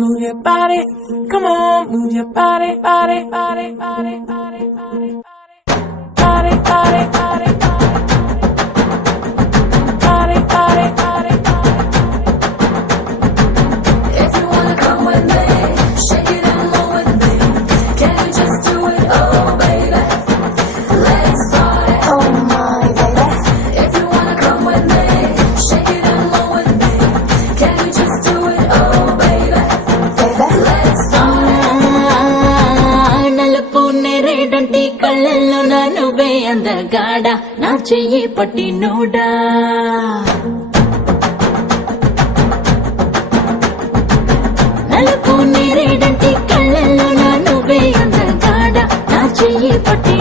move your body. Come on, move your body, body, body, body, body, body, body, body, body, body, body, body, body. If you wanna come with me, shake it and move with me. Can you just do it, oh baby? Let's party, oh my baby. If you wanna come with me, shake it and move with me. Can you just do it, oh baby? Let's party. నలుపు నెరేడంటి కళ్ళల్లో నా నువ్వే అందగాడ నా చెయ్యి పట్టి NUDA నలుపు నెరేడంటి కళ్ళల్లో నా నువ్వే అందగాడ నా చెయ్యి పట్టి